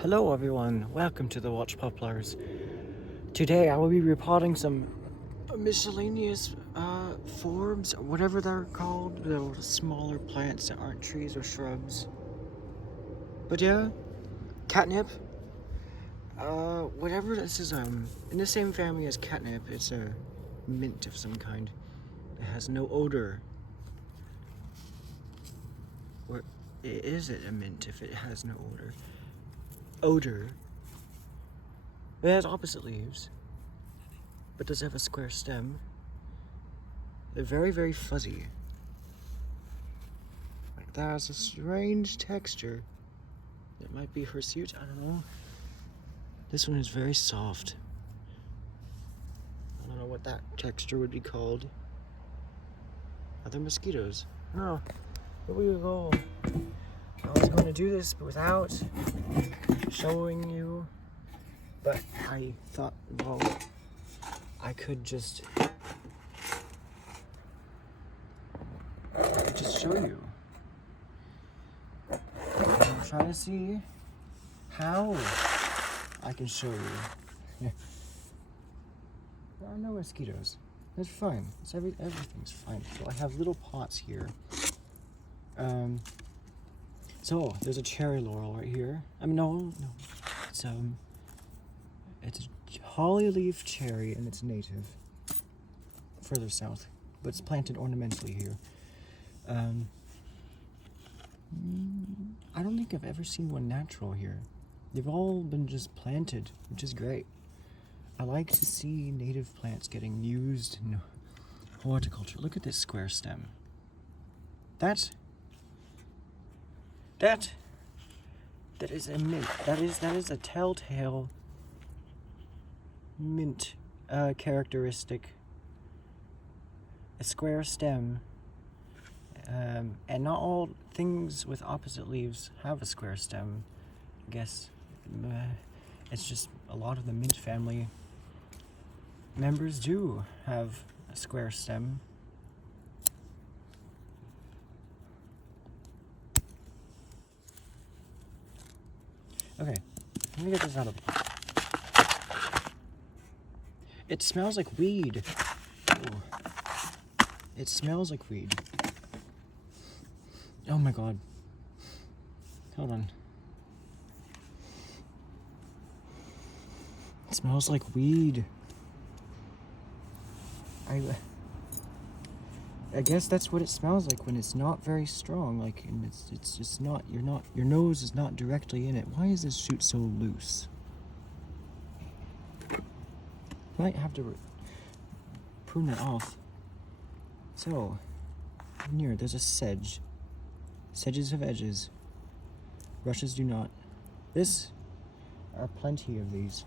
Hello everyone, welcome to the Watch Poplars. Today I will be repotting some miscellaneous forms, or whatever they're called, the smaller plants that aren't trees or shrubs. But yeah, catnip, whatever this is, in the same family as catnip. It's a mint of some kind. It has no odor. Or is it a mint if it has no odor? It has opposite leaves, but does have a square stem. They're very, very fuzzy. Like, that has a strange texture. It might be hirsute, I don't know. This one is very soft. I don't know what that texture would be called. Are there mosquitoes? No. Here we go. I was going to do this without showing you, but I thought, well, I could just show you. I'm trying to see how I can show you. There are no mosquitoes. That's fine. Everything's fine. So I have little pots here. So there's a cherry laurel right here. No. It's a holly leaf cherry and it's native. Further south, but it's planted ornamentally here. I don't think I've ever seen one natural here. They've all been just planted, which is great. I like to see native plants getting used in horticulture. Look at this square stem. That is a mint. That is a telltale mint characteristic. A square stem. And not all things with opposite leaves have a square stem. I guess it's just a lot of the mint family members do have a square stem. Okay, let me get this out of the pot. It smells like weed. Ooh. It smells like weed. Oh my god. Hold on. It smells like weed. I guess that's what it smells like when it's not very strong. Like, and it's just not. Your nose is not directly in it. Why is this shoot so loose? Might have to prune it off. So, near there's a sedge. Sedges have edges. Rushes do not. This are plenty of these.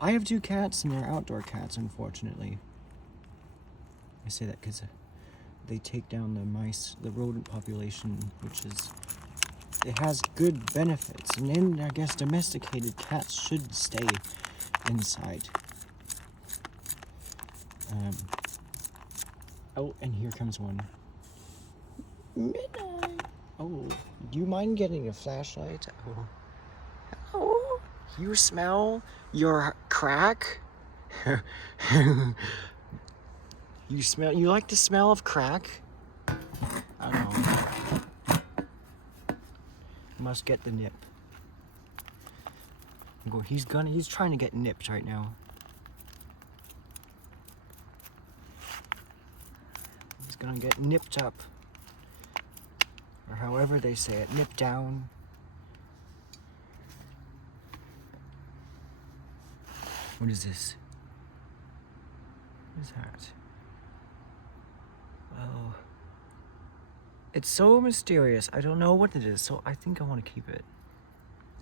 I have 2 cats and they're outdoor cats, unfortunately. I say that because they take down the mice, the rodent population, it has good benefits. And then I guess domesticated cats should stay inside. Oh, and here comes one. Midnight. Oh, do you mind getting a flashlight? Oh. Hello? You smell your crack? You like the smell of crack? I don't know. Must get the nip. He's trying to get nipped right now. He's gonna get nipped up. Or however they say it, nip down. What is this? What is that? Oh. It's so mysterious. I don't know what it is, so I think I want to keep it.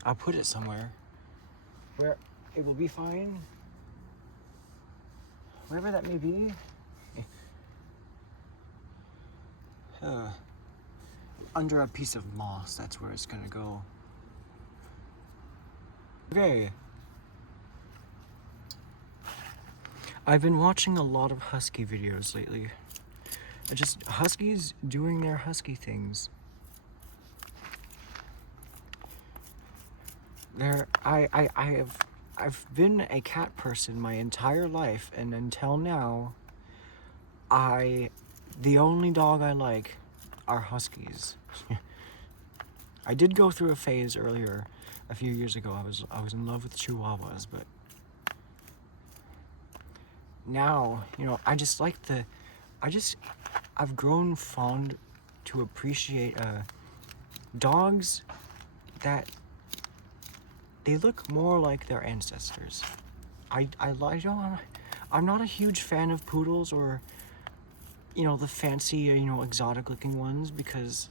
I'll put it somewhere where it will be fine. Wherever that may be. Under a piece of moss, that's where it's gonna go. Okay. I've been watching a lot of husky videos lately. Just huskies doing their husky things. I've been a cat person my entire life, and until now, the only dog I like are huskies. I did go through a phase earlier, a few years ago. I was in love with chihuahuas, but now, you know, I've grown fond to appreciate dogs that they look more like their ancestors. I'm not a huge fan of poodles or, you know, the fancy, you know, exotic looking ones, because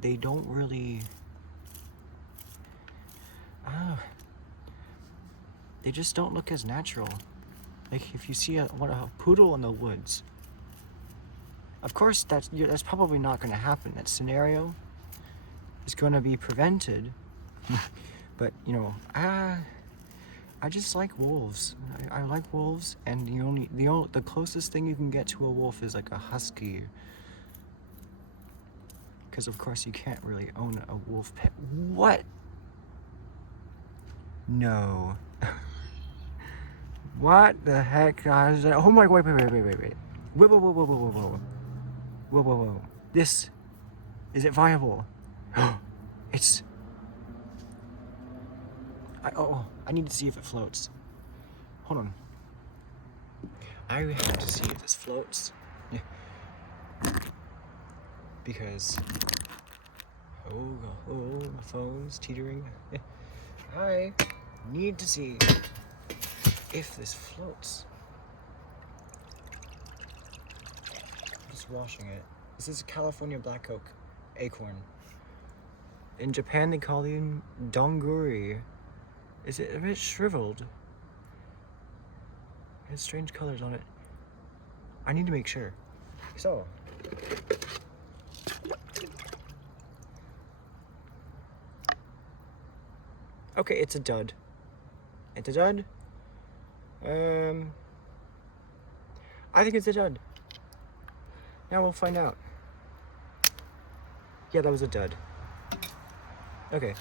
they don't really, they just don't look as natural. Like if you see a poodle in the woods, of course that's probably not going to happen. That scenario is going to be prevented. But you know, I just like wolves. I like wolves, and the closest thing you can get to a wolf is like a husky. Because of course you can't really own a wolf pet. What? No. What the heck, guys? Oh my, wait. Whoa. This, is it viable? It's, I need to see if it floats. Hold on. I have to see if this floats. Because, my phone's teetering. I need to see if this floats. I'm just washing it. This is California black oak acorn. In Japan, they call them donguri. Is it a bit shriveled? It has strange colors on it. I need to make sure. So, okay, it's a dud. It's a dud. I think it's a dud. Now we'll find out. Yeah, that was a dud. Okay.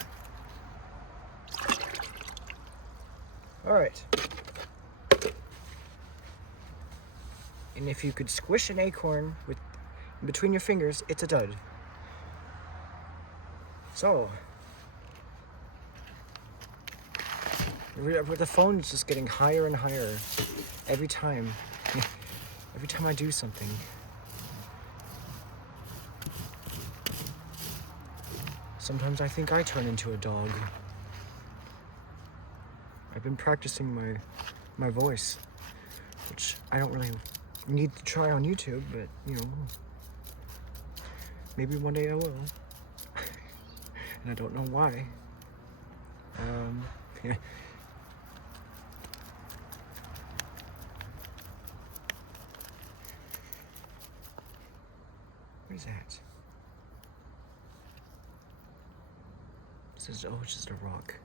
All right. And if you could squish an acorn between your fingers, it's a dud. So, the phone is just getting higher and higher every time. Every time I do something. Sometimes I think I turn into a dog. I've been practicing my voice, which I don't really need to try on YouTube, but you know, maybe one day I will. And I don't know why. What is that? This is, it's just a rock.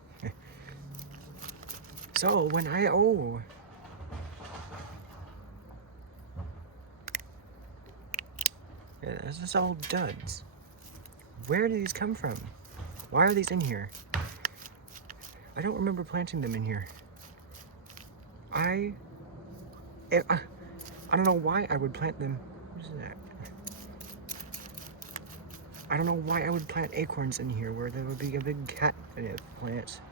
So when yeah, this is all duds. Where do these come from? Why are these in here? I don't remember planting them in here. I don't know why I would plant them. What is that? I don't know why I would plant acorns in here where there would be a big catnip plant.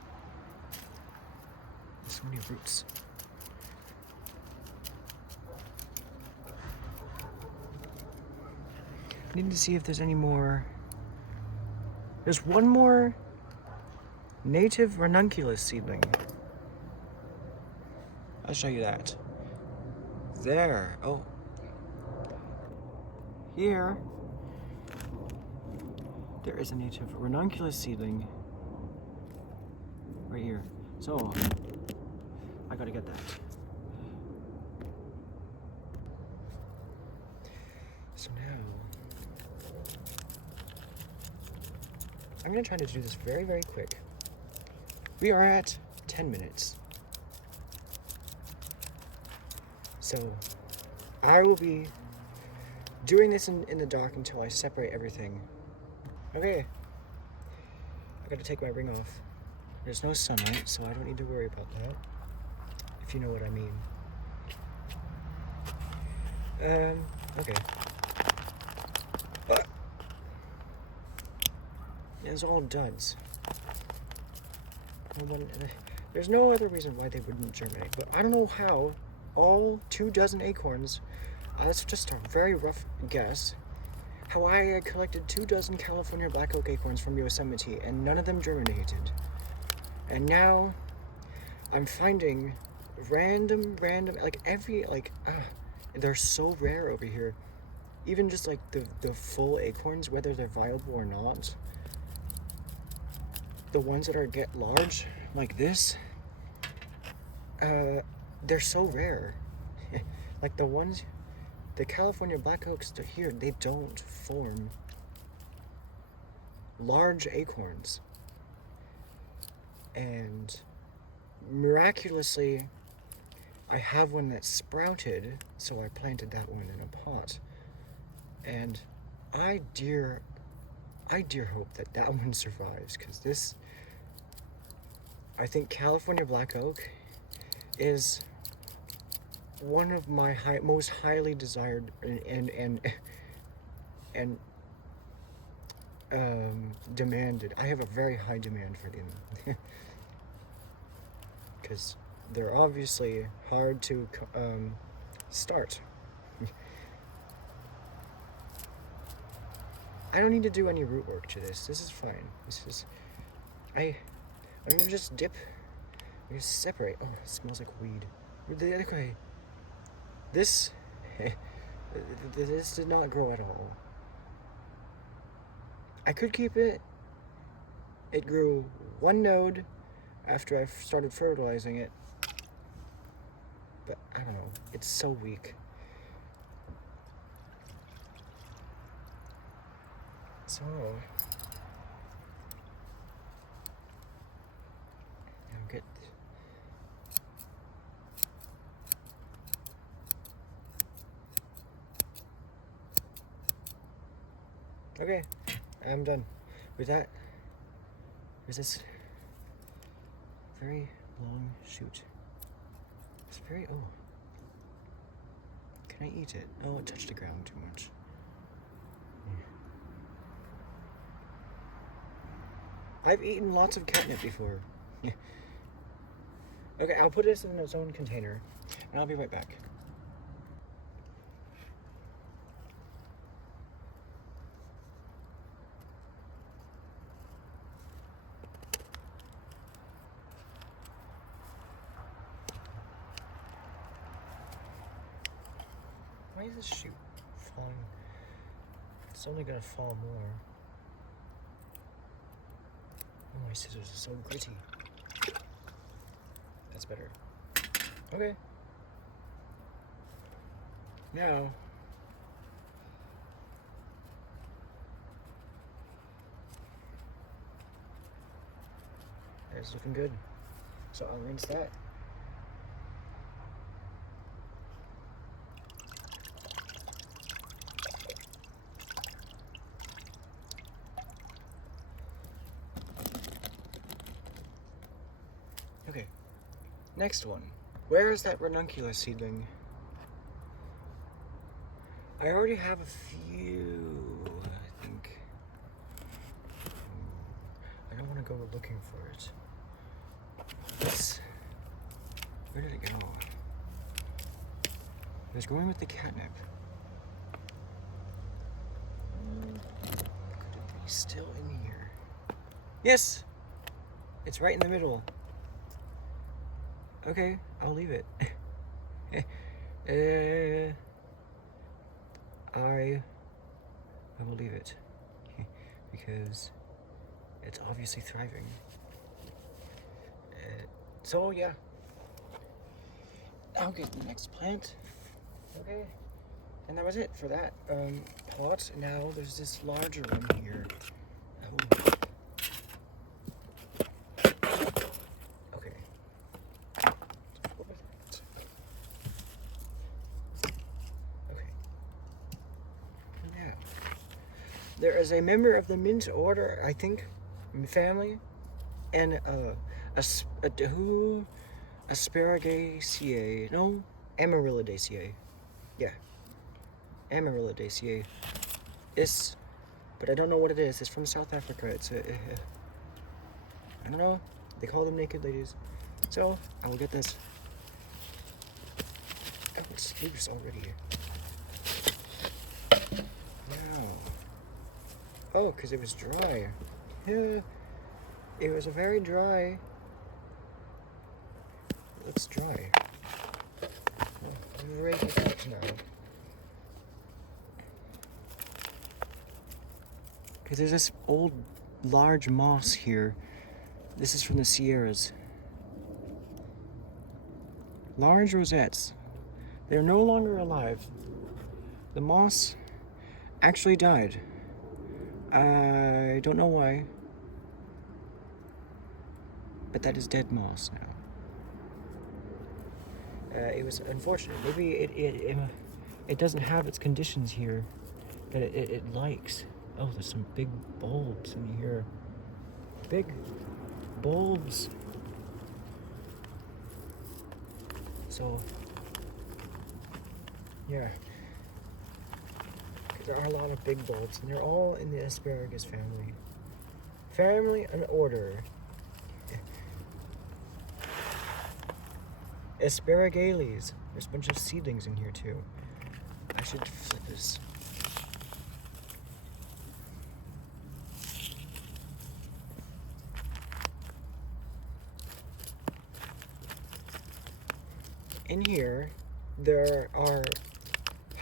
There's so many roots. I need to see if there's any more. There's one more native ranunculus seedling. I'll show you that. There. Oh. Here. There is a native ranunculus seedling. Right here. So, I gotta get that. So now, I'm gonna try to do this very, very quick. We are at 10 minutes. So, I will be doing this in the dark until I separate everything. Okay. I gotta take my ring off. There's no sunlight, so I don't need to worry about that, if you know what I mean. Okay. It's all duds. There's no other reason why they wouldn't germinate, but I don't know how all 24 acorns, that's just a very rough guess, how I collected 24 California black oak acorns from Yosemite and none of them germinated. And now I'm finding random, they're so rare over here. Even just like the full acorns, whether they're viable or not. The ones that get large, like this, they're so rare. Like the California black oaks here, they don't form large acorns. And miraculously, I have one that sprouted, so I planted that one in a pot. And I dear hope that one survives, because this, I think California black oak is one of my most highly desired and demanded. I have a very high demand for them because they're obviously hard to start. I don't need to do any root work to this. This is fine. I'm gonna just dip. I'm gonna separate. Oh, it smells like weed. Okay. This did not grow at all. I could keep it. It grew one node after I started fertilizing it. But I don't know. It's so weak. So now get okay, I'm done with that. There's this very long shoot. It's very can I eat it? Oh, it touched the ground too much. I've eaten lots of catnip before. Okay, I'll put this in its own container, and I'll be right back. Why is this shoot falling? It's only gonna fall more. Oh, my scissors are so gritty. That's better. Okay. Now, it's looking good. So I'll rinse that. Okay, next one. Where is that ranunculus seedling? I already have a few, I think. I don't want to go looking for it. Where did it go? It was going with the catnip. Could it be still in here? Yes! It's right in the middle. Okay, I'll leave it. I will leave it because it's obviously thriving. So yeah, I'll get the next plant. Okay, and that was it for that pot. Now there's this larger one here. There is a member of the mint order, I think, family, and Asparagiaceae. No, Amaryllidaceae. Yeah, Amaryllidaceae. But I don't know what it is. It's from South Africa. I don't know. They call them naked ladies. So I will get this. Oh, it's loose already. Wow. Oh, because it was dry. Yeah. It was a very dry. It looks dry. I'm raking it out now. Because there's this old, large moss here. This is from the Sierras. Large rosettes. They're no longer alive. The moss actually died. I don't know why. But that is dead moss now. It was unfortunate. Maybe it doesn't have its conditions here that it likes. Oh, there's some big bulbs in here. Big bulbs. So, yeah. There are a lot of big bulbs, and they're all in the asparagus family. Family and order. Asparagales. There's a bunch of seedlings in here too. I should flip this. In here, there are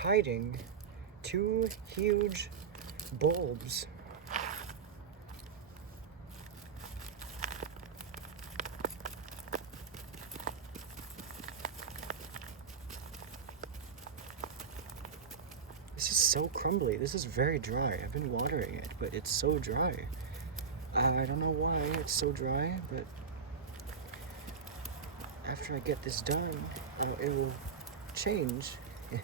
hiding 2 huge bulbs. This is so crumbly. This is very dry. I've been watering it, but it's so dry. I don't know why it's so dry, but after I get this done, it will change. I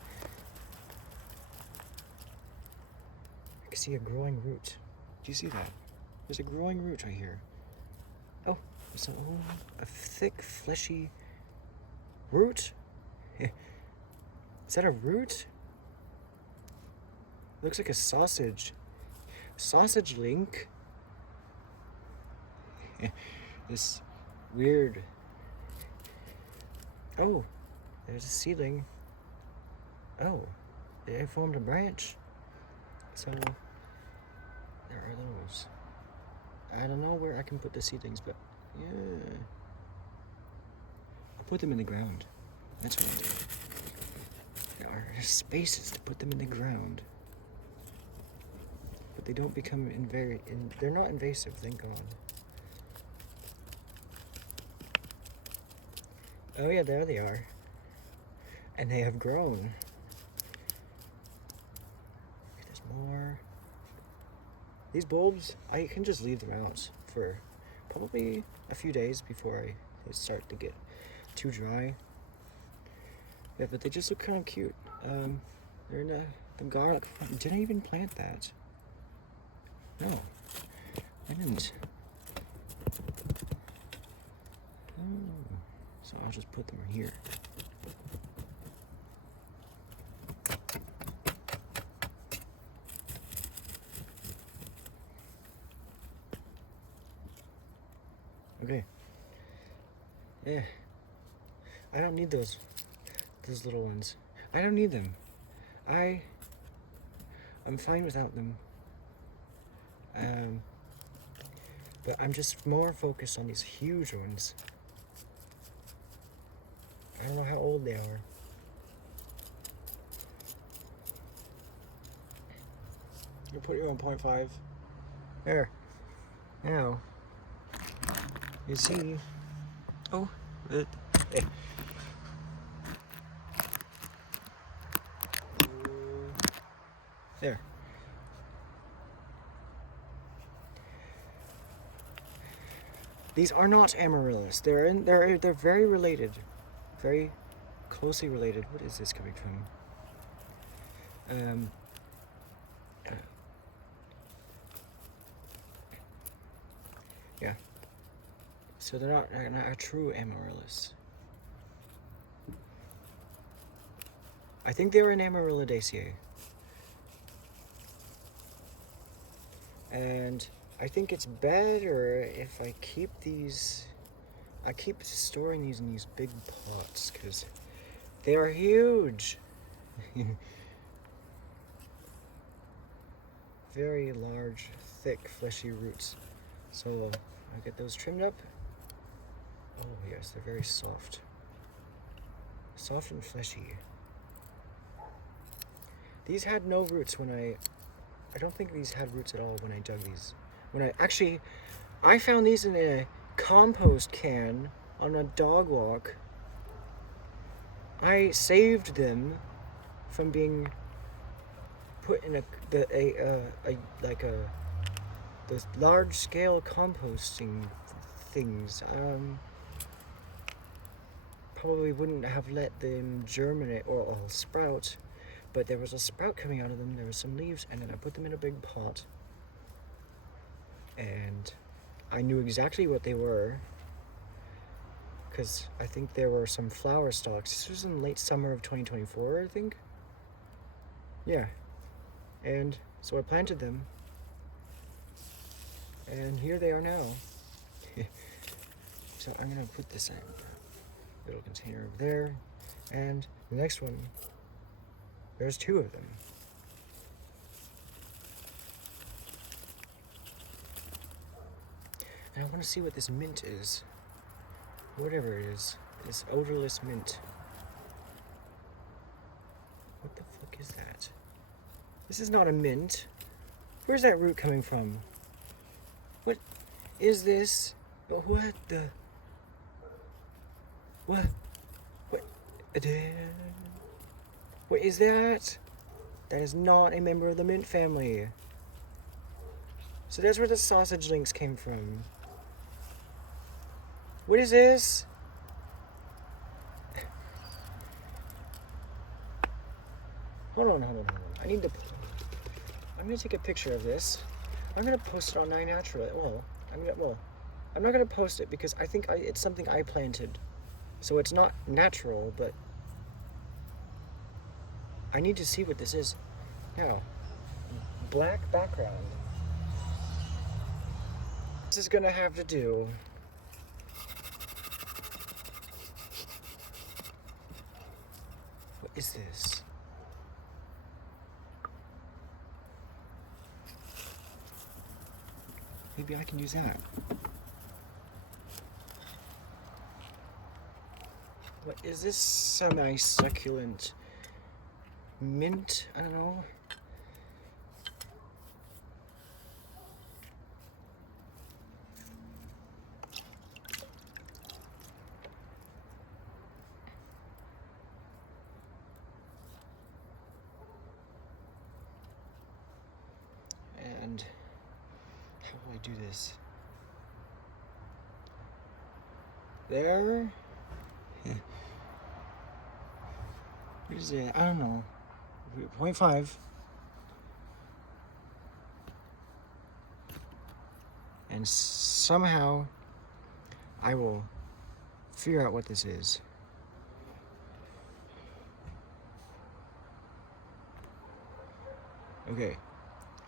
can see a growing root. Do you see that? There's a growing root right here. Oh, there's a thick, fleshy root. Is that a root? Looks like a sausage. Sausage link. This weird. Oh, there's a seedling. Oh, it formed a branch. So there are those. I don't know where I can put the seedlings, but yeah. I'll put them in the ground. That's what I'll do. There are spaces to put them in the ground. But they don't become they're not invasive, thank God. Oh yeah, there they are. And they have grown. There's more. These bulbs, I can just leave them out for probably a few days before they start to get too dry. Yeah, but they just look kind of cute. They're in the garlic. Did I even plant that? No, I didn't. Oh, so I'll just put them here. Okay. Yeah. I don't need those little ones. I don't need them. I'm fine without them. But I'm just more focused on these huge ones. I don't know how old they are. You put your on 0.5. There. Now, you see. Oh, there. These are not amaryllis. They're very related, very closely related. What is this coming from? Yeah. So they're not a true amaryllis. I think they were an Amaryllidaceae. And I think it's better if I keep these... I keep storing these in these big pots because they are huge. Very large, thick, fleshy roots. So I get those trimmed up. Oh yes, they're very soft. Soft and fleshy. These had no roots when I don't think these had roots at all when I dug these. I found these in a compost can on a dog walk. I saved them from being put in the large scale composting things. Probably wouldn't have let them germinate or sprout, but there was a sprout coming out of them. There were some leaves, and then I put them in a big pot, and I knew exactly what they were because I think there were some flower stalks. This was in late summer of 2024, I think. Yeah. And so I planted them, and here they are now. So I'm gonna put this in a little container over there, and the next one, there's 2 of them. And I want to see what this mint is. Whatever it is. This odorless mint. What the fuck is that? This is not a mint. Where's that root coming from? What is this? What the... What? What? What is that? That is not a member of the mint family. So that's where the sausage links came from. What is this? Hold on. I'm gonna take a picture of this. I'm gonna post it on iNaturalist. I'm not gonna post it because I think it's something I planted. So it's not natural, but I need to see what this is. Now, black background. This is gonna have to do. What is this? Maybe I can use that. What is this? Semi-succulent mint? I don't know. And how will I do this? There. What is it? I don't know. 0.5. And somehow I will figure out what this is. Okay.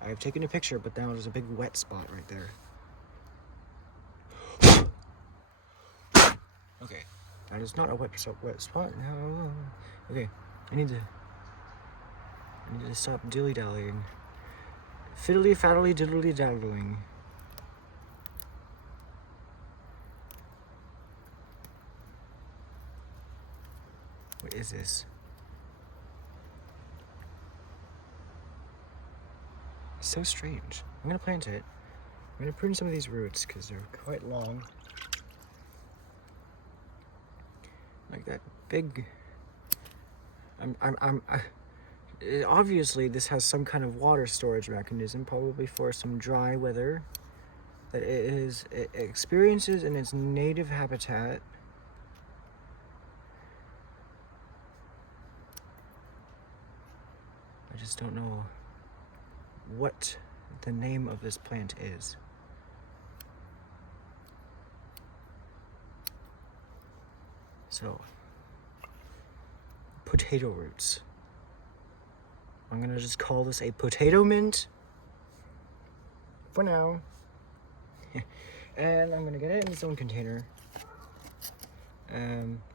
I've taken a picture, but now there's a big wet spot right there. Okay. That is not a wet spot. No. Okay. I need to stop dilly-dallying. Fiddly-faddly diddly-daddling. What is this? It's so strange. I'm gonna plant it. I'm gonna prune some of these roots because they're quite long. Like that big. Obviously this has some kind of water storage mechanism, probably for some dry weather that it experiences in its native habitat. I just don't know what the name of this plant is. So, potato roots. I'm gonna just call this a potato mint for now. And I'm gonna get it in its own container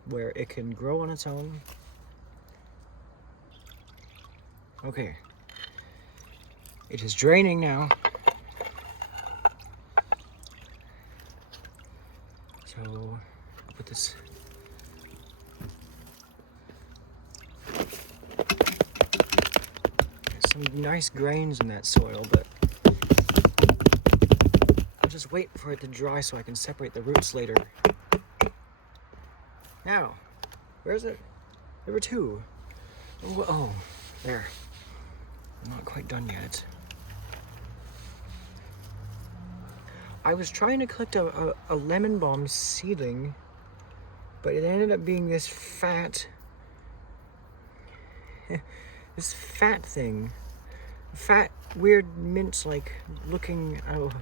where it can grow on its own. Okay. It is draining now. So, put this. There's some nice grains in that soil, but I'll just wait for it to dry so I can separate the roots later. Now, where's it? There were two. Oh, there. I'm not quite done yet. I was trying to collect a lemon balm seedling, but it ended up being this fat thing. Fat, weird mint-like looking, I don't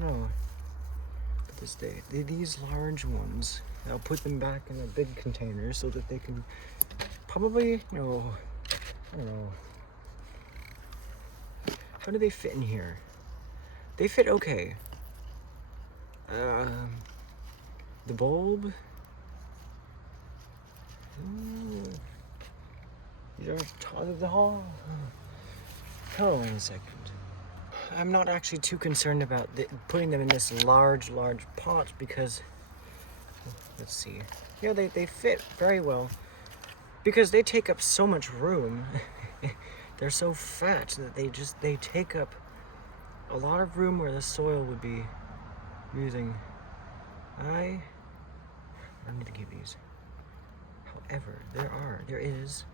know. But these large ones, I'll put them back in a big container so that they can probably, I don't know. How do they fit in here? They fit okay. The bulb. These are top of the hall. Hold on a second. I'm not actually too concerned about putting them in this large pot because, let's see. Yeah, they fit very well because they take up so much room. They're so fat that they take up a lot of room where the soil would be using. I don't need to keep these. However, there is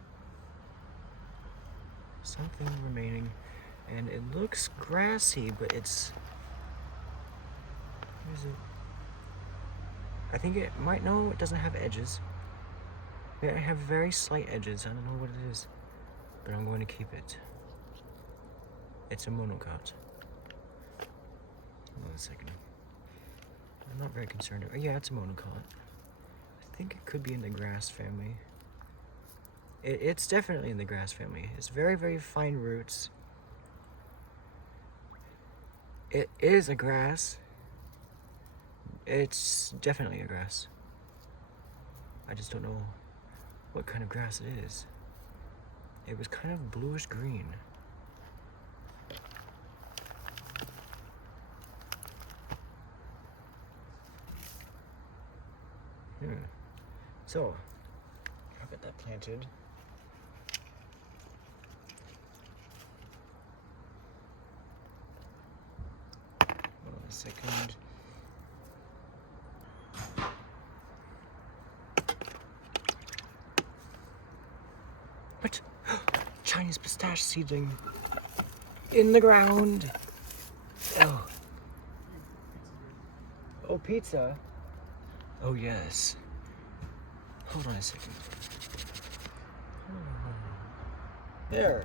something remaining, and it looks grassy, but it's. Where's it? I think it might. No, it doesn't have edges. Yeah, I have very slight edges. I don't know what it is, but I'm going to keep it. It's a monocot. Hold on a second. I'm not very concerned. Yeah, it's a monocot. I think it could be in the grass family. It's definitely in the grass family. It's very, very fine roots. It is a grass. It's definitely a grass. I just don't know what kind of grass it is. It was kind of bluish green. So, I'll get that planted. Hold on a second. What? Chinese pistache seedling in the ground. Oh. Oh, pizza. Oh, yes. Hold on a second. There.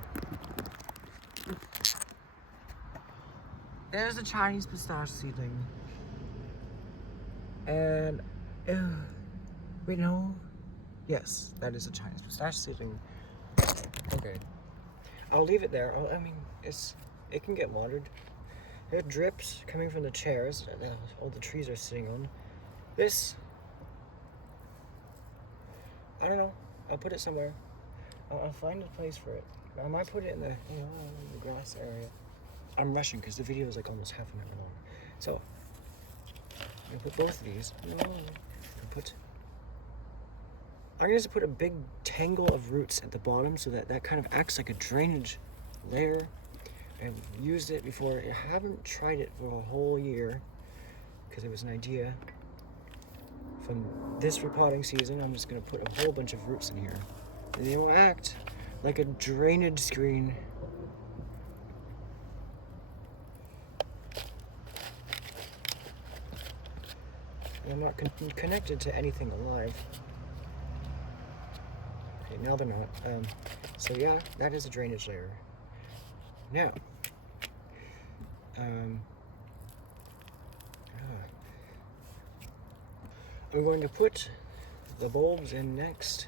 There's a Chinese pistache seedling. And, wait, no. Yes, that is a Chinese pistache seedling. Okay. I'll leave it there. It can get watered. There are drips coming from the chairs that all the trees are sitting on. This, I don't know. I'll put it somewhere. I'll find a place for it. I might put it in the grass area. I'm rushing because the video is like almost half an hour long. So, I'm gonna put both of these. I'm gonna just put a big tangle of roots at the bottom so that kind of acts like a drainage layer. I've used it before. I haven't tried it for a whole year because it was an idea from this repotting season. I'm just gonna put a whole bunch of roots in here, and they will act like a drainage screen. And I'm not connected to anything alive. Okay, now they're not. So yeah, that is a drainage layer. Now, we're going to put the bulbs in next.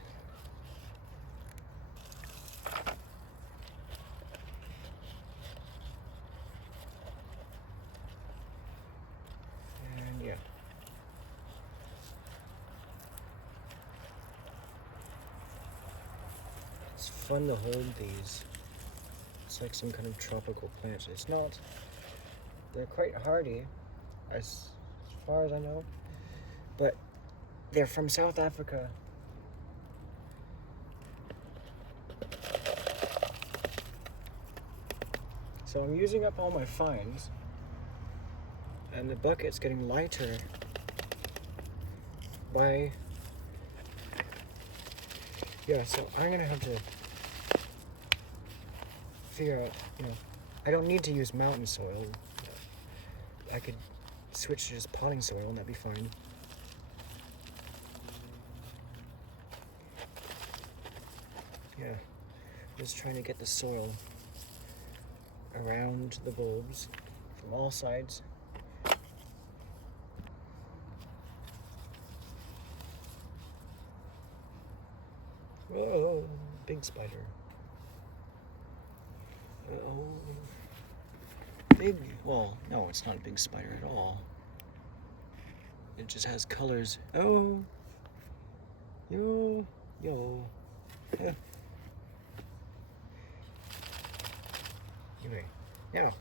And yeah. It's fun to hold these. It's like some kind of tropical plant. It's not. They're quite hardy, as far as I know, but they're from South Africa. So I'm using up all my fines, and the bucket's getting lighter by, yeah, so I'm gonna have to figure out, I don't need to use mountain soil. I could switch to just potting soil and that'd be fine. Yeah, just trying to get the soil around the bulbs from all sides. Whoa, big spider. Uh-oh. Big, well, no, it's not a big spider at all. It just has colors. Oh, yo. Yeah. Anyway, now.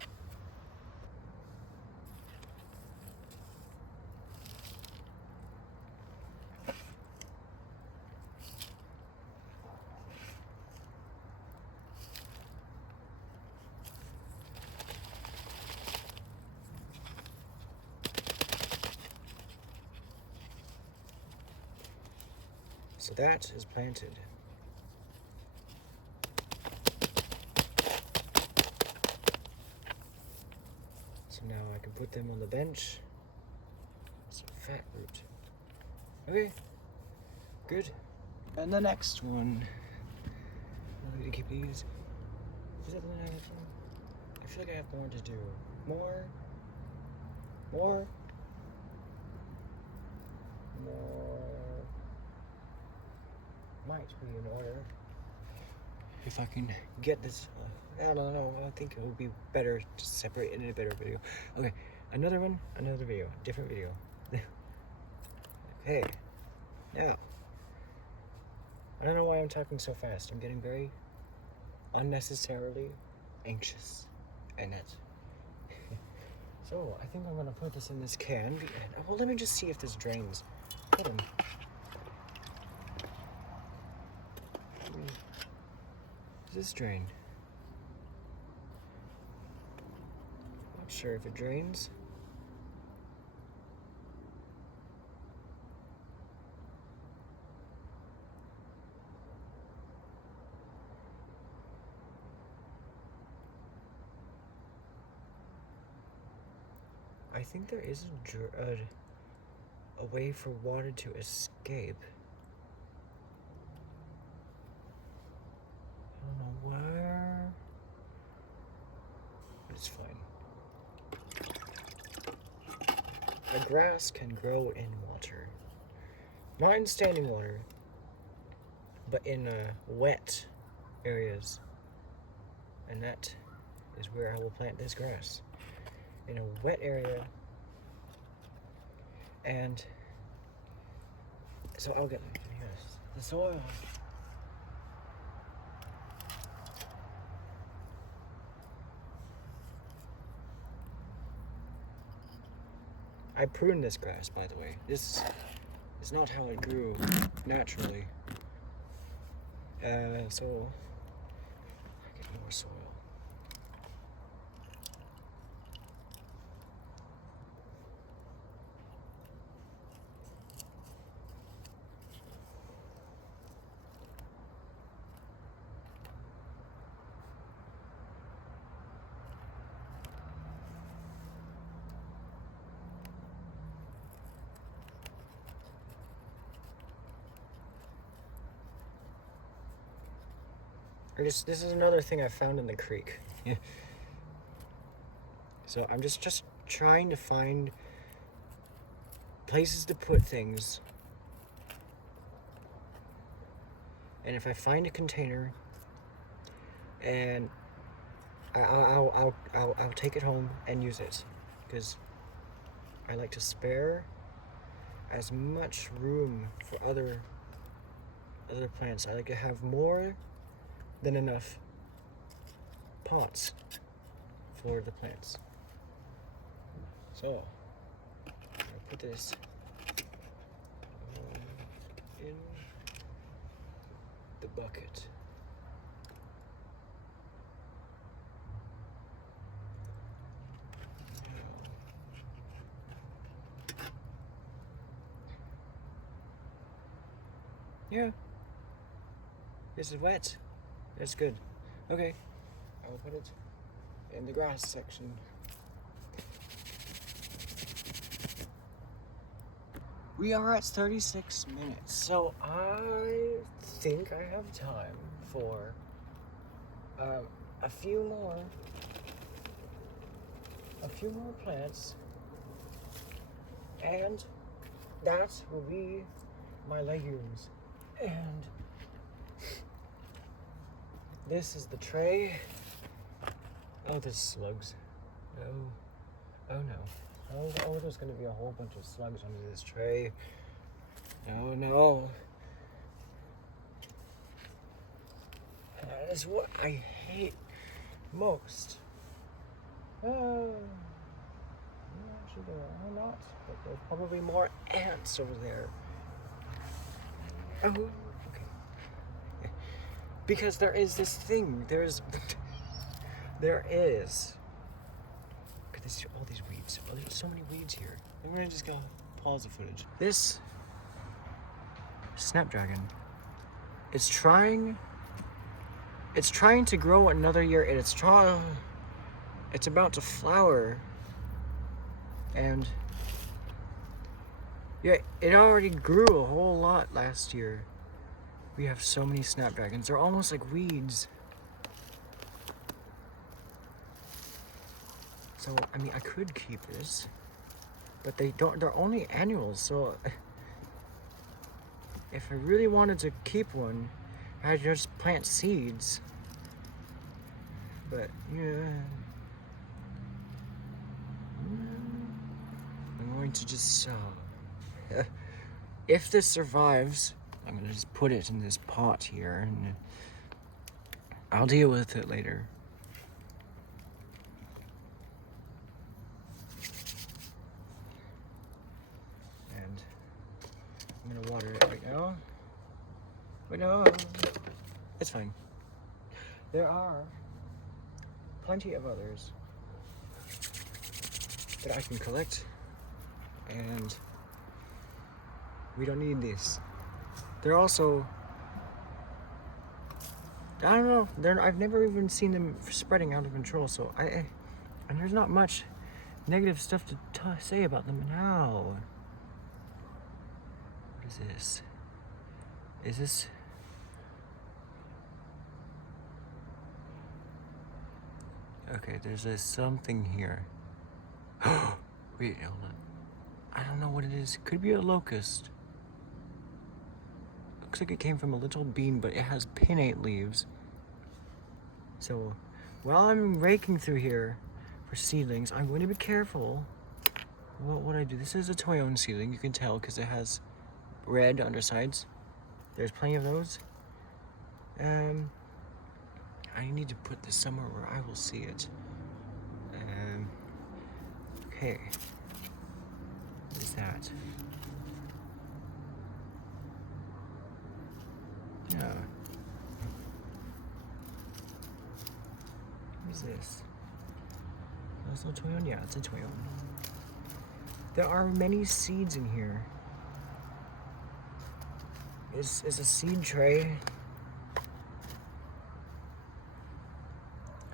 So that is planted. So now I can put them on the bench. Some fat root. Okay, good. And the next one. I'm gonna keep these. Is that the one I have? I feel like I have more to do. More. Might be in order. If I can get this, I don't know. I think it would be better to separate it in a better video. Okay, another one, another video, different video. Okay, now, I don't know why I'm talking so fast. I'm getting very unnecessarily anxious, and that's. So, I think I'm gonna put this in this can. Well, let me just see if this drains. Hold on. Does this drain? Not sure if it drains. I think there is a way for water to escape. I don't know where, but it's fine. A grass can grow in water. Not in standing water, but in wet areas. And that is where I will plant this grass. In a wet area. And so I'll get the soil. I pruned this grass, by the way. This is not how it grew naturally. So I get more soil. This is another thing I found in the creek. So I'm just trying to find places to put things And if I find a container, and I'll take it home and use it, because I like to spare as much room for other plants. I like to have more than enough pots for the plants. So I'll put this in the bucket. Yeah, this is wet. That's good. Okay, I will put it in the grass section. We are at 36 minutes, so I think I have time for a few more plants, and that will be my legumes. And this is the tray. Oh, there's slugs. Oh no. Oh, there's gonna be a whole bunch of slugs under this tray. No. That is what I hate most. Actually, there are not, but there's probably more ants over there. Oh, okay. Because there is this thing. There is. Look at this, all these weeds. Oh, there's so many weeds here. I'm gonna just go pause the footage. This snapdragon, it's trying to grow another year, and it's about to flower, and yeah, it already grew a whole lot last year. We have so many snapdragons. They're almost like weeds. So, I mean, I could keep this, but they're only annuals, so if I really wanted to keep one, I'd just plant seeds. But, yeah. I'm going to just, if this survives, I'm gonna just put it in this pot here, and I'll deal with it later. And I'm gonna water it right now. But no, it's fine. There are plenty of others that I can collect, and we don't need this. They're also, I don't know, I've never even seen them spreading out of control, so and there's not much negative stuff to say about them now. What is this? Is this? Okay, there's something here. Wait, hold on. I don't know what it is. Could be a locust. Looks like it came from a little bean, but it has pinnate leaves. So, while I'm raking through here for seedlings, I'm going to be careful what I do. This is a toyon seedling, you can tell, because it has red undersides. There's plenty of those. I need to put this somewhere where I will see it. Okay. What is that? Yeah. What is this? Also toyon? Yeah, it's a toyon. There are many seeds in here. It's a seed tray.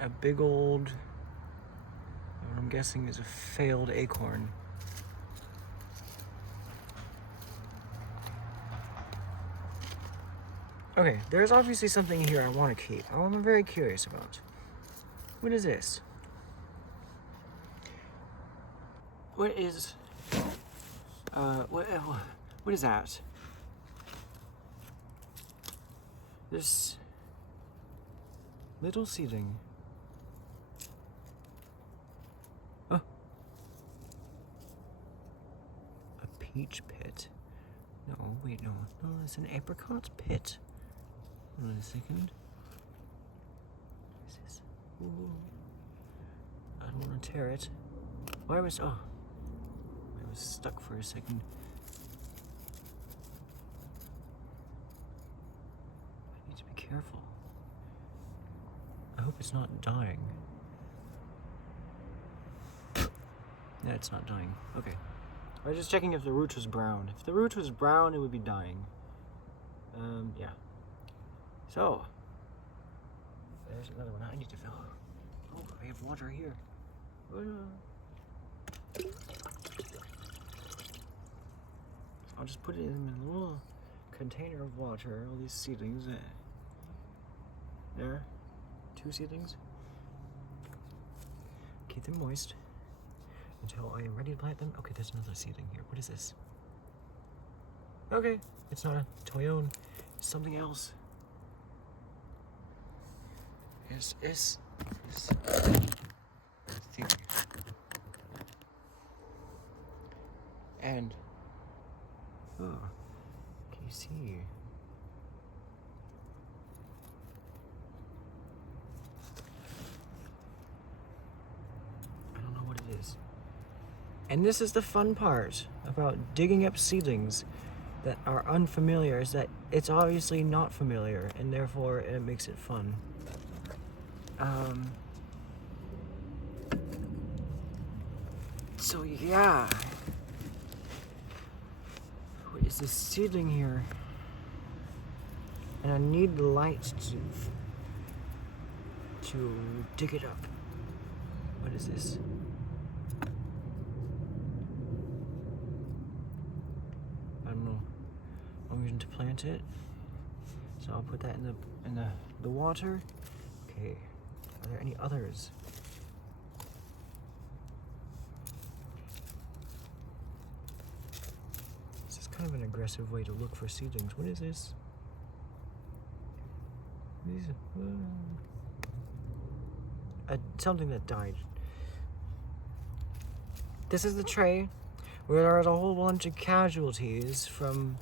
A big old, what I'm guessing is a failed acorn. Okay, there's obviously something here I want to keep. I'm very curious about. What is this? What is, what is that? This little seedling. Oh. A peach pit. No, wait, no. No, it's an apricot pit. Hold on a second. What is this? Ooh. I don't want to tear it. Why was... Oh. I was stuck for a second. I need to be careful. I hope it's not dying. Yeah, it's not dying. Okay. I was just checking if the root was brown. If the root was brown, it would be dying. Yeah. So. There's another one I need to fill. Oh, I have water here. I'll just put it in a little container of water. All these seedlings. There. 2 seedlings. Keep them moist until I am ready to plant them. Okay, there's another seedling here. What is this? Okay, it's not a toyon. It's something else. It's thing. And oh, can you see? I don't know what it is. And this is the fun part about digging up seedlings that are unfamiliar, is that it's obviously not familiar, and therefore it makes it fun. So yeah. What is this seedling here? And I need the light to dig it up. What is this? I don't know. I'm going to plant it. So I'll put that in the water. Okay. Are there any others? This is kind of an aggressive way to look for seedlings. What is this? Something that died. This is the tray where there are a whole bunch of casualties from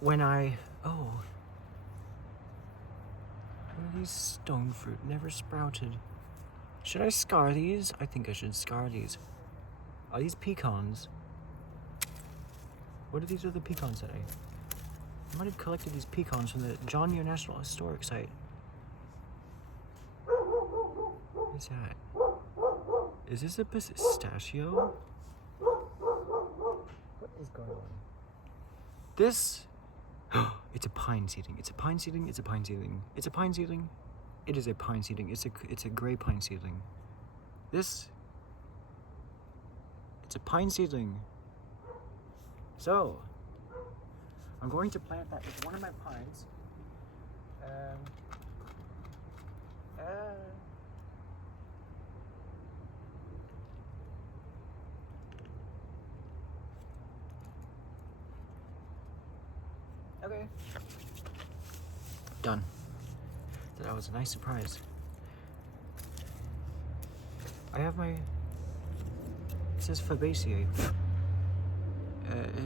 when I... Oh. What are these stone fruit? Never sprouted. Should I scar these? I think I should scar these. Are these pecans? What are these other pecans that I might have collected these pecans from the John Muir National Historic Site. What is that? Is this a pistachio? What is going on? This... It's a pine seedling. It's a pine seedling. It's a pine seedling. It's a pine seedling. It is a pine seedling. It's a gray pine seedling. This... It's a pine seedling. So... I'm going to plant that with one of my pines. Okay. Done. That was a nice surprise. I have my... It says Fabaceae.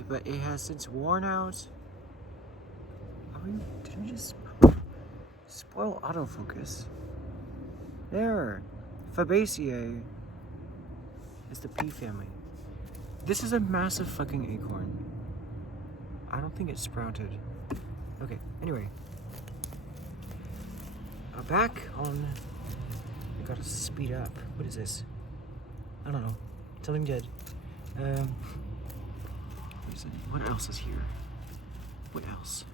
But it has since worn out. Did we just spoil autofocus? There. Fabaceae is the pea family. This is a massive fucking acorn. I don't think it sprouted. Okay, anyway. Back on... I gotta speed up. What is this? I don't know. Something dead. What else is here? What else?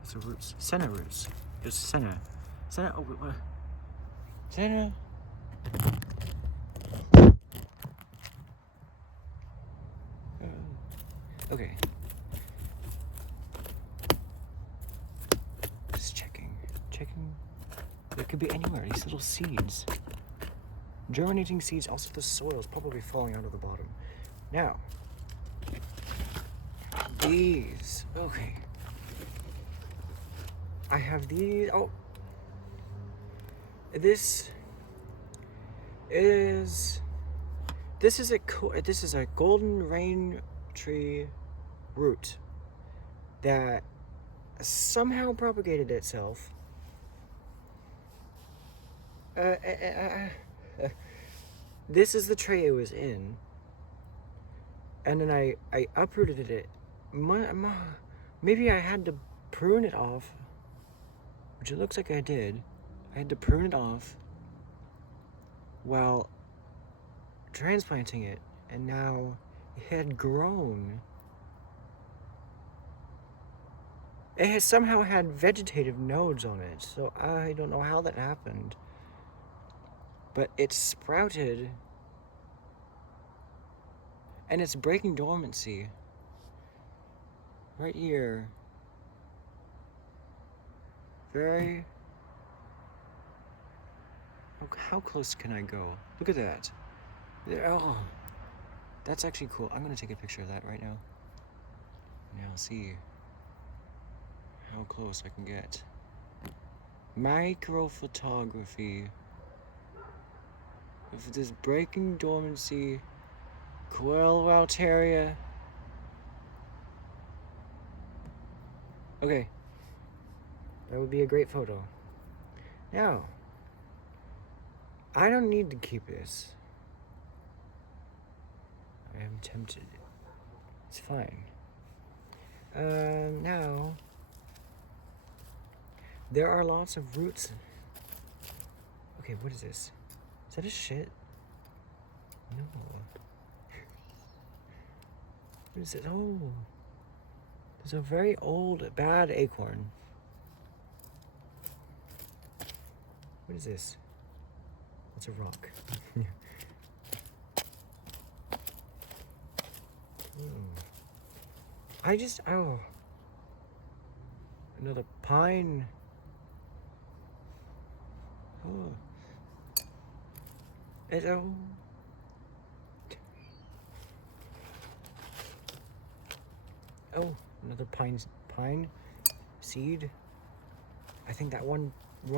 What's the roots? Senna roots. It's senna. Senna, oh wait, what? Senna. Okay. Just checking. Checking. It could be anywhere. These little seeds. Germinating seeds. Also, the soil is probably falling out of the bottom. Now, these. Okay. I have these. Oh. This is a golden rain tree root that somehow propagated itself. This is the tray it was in, and then I uprooted it. Maybe I had to prune it off, which it looks like I did. I had to prune it off while transplanting it, and now it had grown. It has somehow had vegetative nodes on it, so I don't know how that happened. But it's sprouted, and it's breaking dormancy right here. Very... How close can I go? Look at that. Oh, that's actually cool. I'm gonna take a picture of that right now. Now see how close I can get. Micro photography of this breaking dormancy Coel Walteria. Okay, that would be a great photo. Now, I don't need to keep this. I am tempted. It's fine. Now, there are lots of roots. Okay, what is this? Is that a shit? No. What is it? Oh. There's a very old, bad acorn. What is this? It's a rock. Oh. Another pine. Oh. Oh, another pine seed. I think that one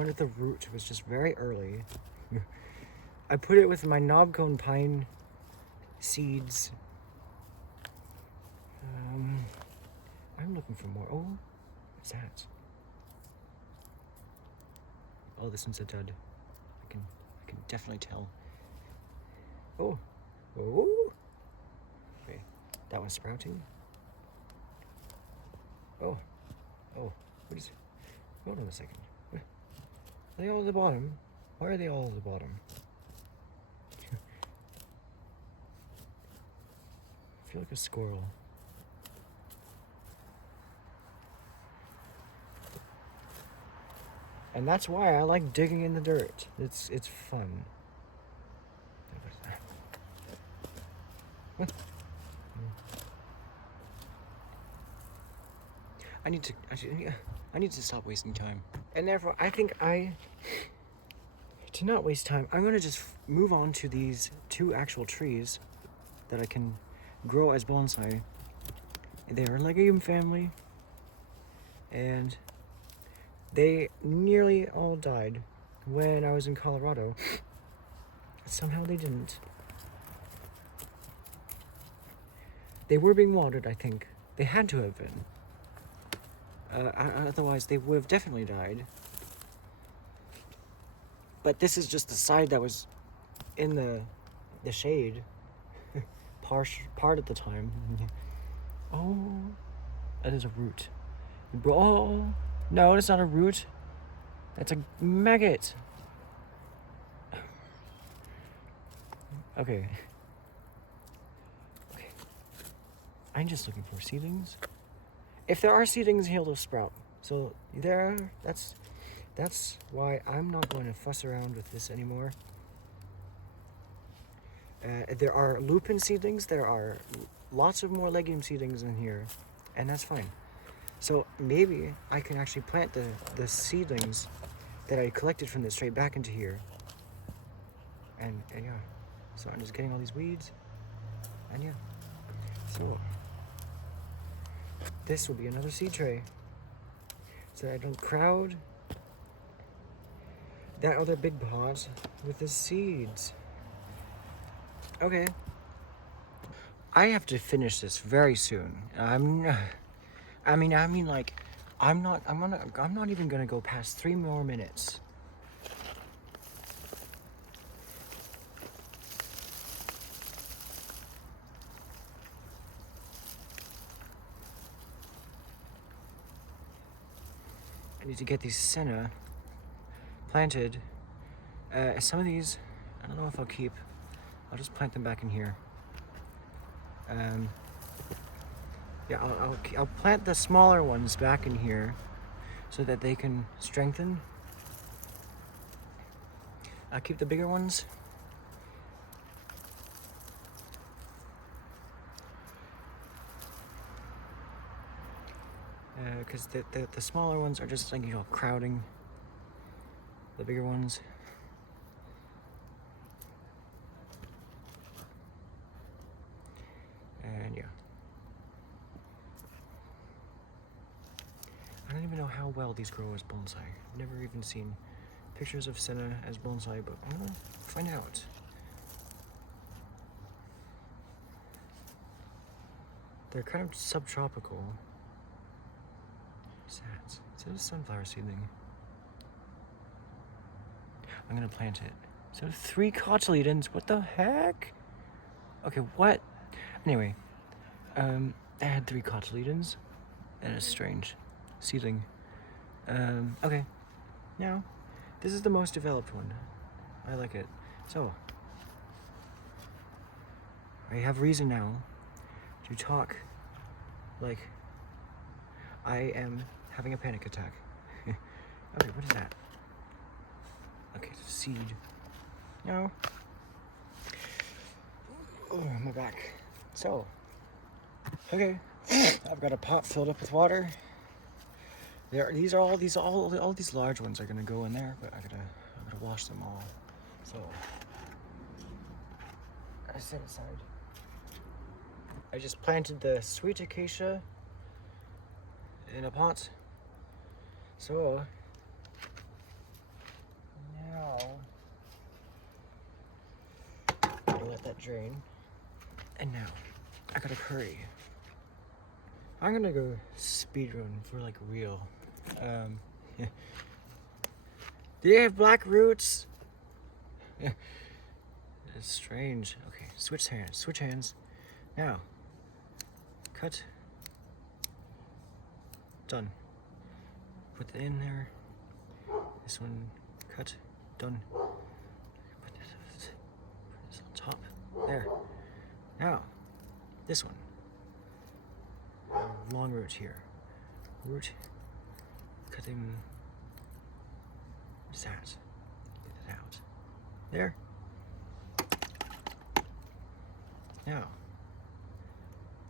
at the root was just very early. I put it with my knobcone pine seeds. I'm looking for more. Oh, what's that? Oh, this one's a dud. I can definitely tell. Oh. Okay, that one's sprouting. Oh, what is it? Hold on a second. Are they all at the bottom? Why are they all at the bottom? I feel like a squirrel. And that's why I like digging in the dirt. It's fun. What? I need to stop wasting time. And therefore, I think to not waste time, I'm gonna just move on to these two actual trees that I can grow as bonsai. They are legume family, and they nearly all died when I was in Colorado. Somehow they didn't. They were being watered, I think. They had to have been. Otherwise, they would have definitely died. But this is just the side that was in the shade. Part at the time. Oh, that is a root. Oh, no, it's not a root. That's a maggot. Okay. I'm just looking for seedlings. If there are seedlings here, they'll sprout. So that's why I'm not going to fuss around with this anymore. There are lupin seedlings. There are lots of more legume seedlings in here, and that's fine. So maybe I can actually plant the seedlings that I collected from this straight back into here. And yeah, so I'm just getting all these weeds, and yeah. So this will be another seed tray. So I don't crowd that other big pot with the seeds. Okay. I have to finish this very soon. I'm not even gonna go past 3 more minutes. I need to get these senna planted. Some of these, I don't know if I'll keep. I'll just plant them back in here. Yeah, I'll plant the smaller ones back in here so that they can strengthen. I'll keep the bigger ones. Because the smaller ones are just like, you know, crowding the bigger ones. And yeah. I don't even know how well these grow as bonsai. I've never even seen pictures of senna as bonsai, but I'm gonna find out. They're kind of subtropical. What's that? Is it a sunflower seedling? I'm gonna plant it. So 3 cotyledons, what the heck? Okay, what? Anyway, I had 3 cotyledons. That is strange. Seedling. Okay. Now, this is the most developed one. I like it. So, I have reason now to talk like I am having a panic attack. Okay, what is that? Okay, seed. No. Oh, my back. So, okay, I've got a pot filled up with water. All these large ones are gonna go in there, but I'm gonna wash them all. So, I set aside. I just planted the sweet acacia in a pot. So now I'll let that drain. And now I gotta hurry. I'm gonna go speedrun for like real. Do you have black roots? It's strange. Okay, switch hands. Now, cut. Done. Put it in there. This one, cut. Done. Put this on top. There. Now, this one. Long root here. Root. Cutting. What's that? Get it out. There. Now,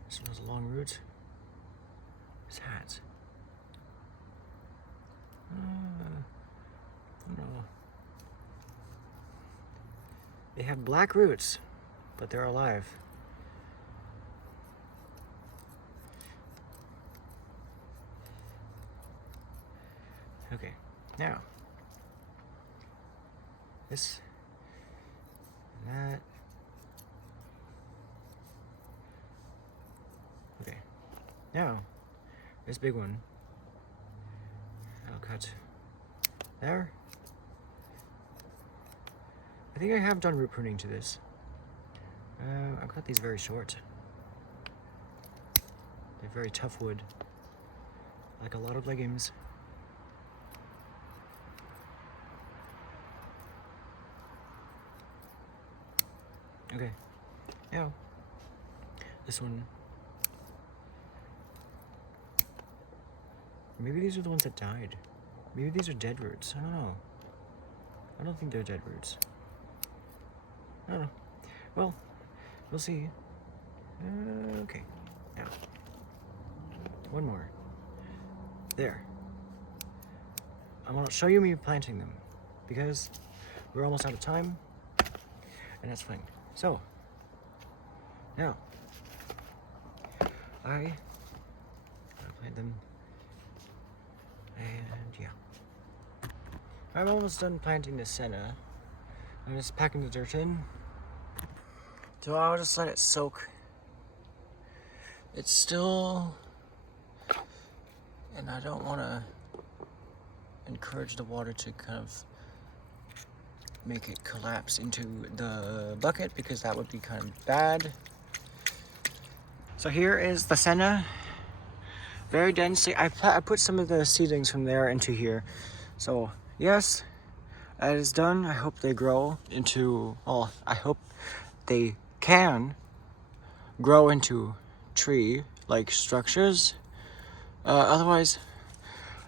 this one has a long root. What's that? No. They have black roots, but they're alive. Okay, now this and that. Okay, now this big one I'll cut there. I think I have done root pruning to this. I'll cut these very short. They're very tough wood, like a lot of legumes. Okay, now this one. Maybe these are the ones that died. Maybe these are dead roots. I don't know. I don't think they're dead roots. I don't know. Well, we'll see. Okay, now one more. There. I want to show you me planting them because we're almost out of time, and that's fine. So, now, I plant them. And yeah. I'm almost done planting the senna. I'm just packing the dirt in. So I'll just let it soak. It's still, and I don't want to encourage the water to kind of make it collapse into the bucket because that would be kind of bad. So here is the senna. Very densely. I put some of the seedlings from there into here. So yes, that is done. I hope they grow into, well, I hope they can grow into tree-like structures. Otherwise,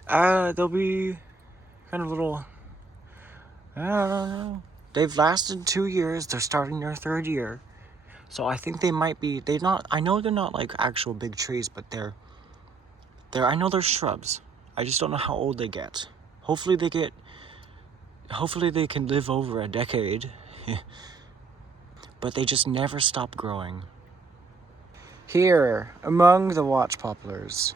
they'll be kind of little, I don't know. They've lasted 2 years. They're starting their 3rd year. So I think they might be, I know they're not like actual big trees, but I know they're shrubs. I just don't know how old they get. Hopefully they can live over a decade. But they just never stop growing. Here, among the watch poplars,